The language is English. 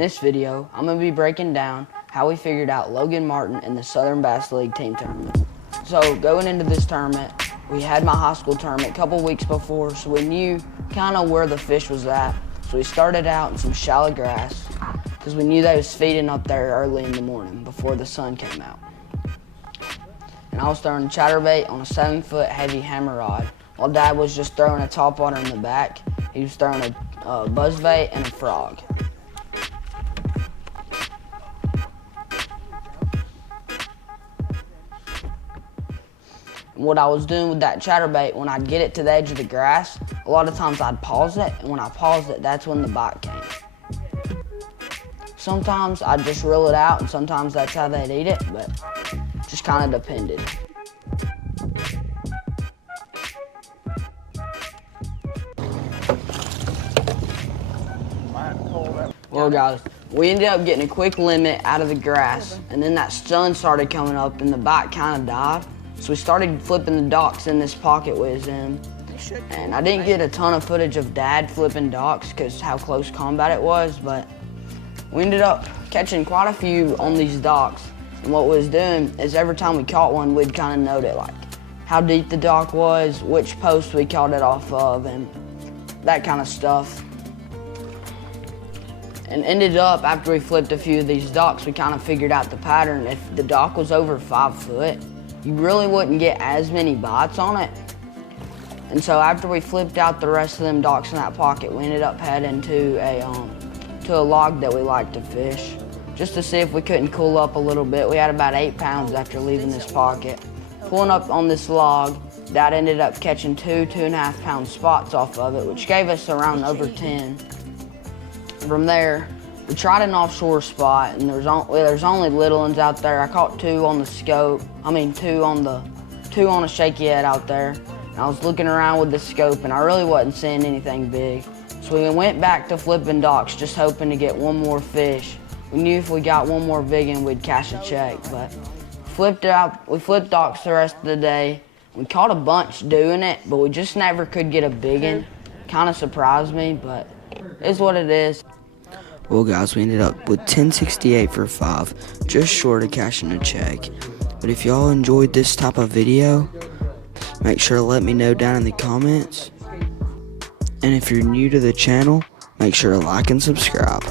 In this video, I'm going to be breaking down how we figured out Logan Martin in the Southern Bass League team tournament. So going into this tournament, we had my high school tournament a couple weeks before, so we knew kind of where the fish was at. So we started out in some shallow grass because we knew they was feeding up there early in the morning before the sun came out. And I was throwing chatterbait on a 7-foot heavy hammer rod, while Dad was just throwing a topwater in the back. He was throwing a buzzbait and a frog. And what I was doing with that chatterbait, when I'd get it to the edge of the grass, a lot of times I'd pause it, and when I paused it, that's when the bite came. Sometimes I'd just reel it out, and sometimes that's how they'd eat it, but just kind of depended. Well guys, we ended up getting a quick limit out of the grass, and then that sun started coming up and the bite kind of died. So we started flipping the docks in this pocket we was in. And I didn't get a ton of footage of Dad flipping docks because how close combat it was, but we ended up catching quite a few on these docks. And what we was doing is every time we caught one, we'd kind of note it, like how deep the dock was, which post we caught it off of, and that kind of stuff. And ended up, after we flipped a few of these docks, we kind of figured out the pattern. If the dock was over 5 foot, you really wouldn't get as many bites on it. And so after we flipped out the rest of them docks in that pocket, we ended up heading to a log that we like to fish, just to see if we couldn't cool up a little bit. We had about 8 pounds after leaving this pocket. Pulling up on this log, Dad ended up catching 2.5 pound spots off of it, which gave us around over 10. From there, we tried an offshore spot, and there's only little ones out there. I caught 2 on the scope. Two on a shaky head out there. And I was looking around with the scope, and I really wasn't seeing anything big. So we went back to flipping docks, just hoping to get one more fish. We knew if we got one more big one, we'd cash a check. But we flipped docks the rest of the day. We caught a bunch doing it, but we just never could get a big one. Kind of surprised me, but it's what it is. Well guys, we ended up with 1068 for 5, just short of cashing a check. But if y'all enjoyed this type of video, make sure to let me know down in the comments. And if you're new to the channel, make sure to like and subscribe.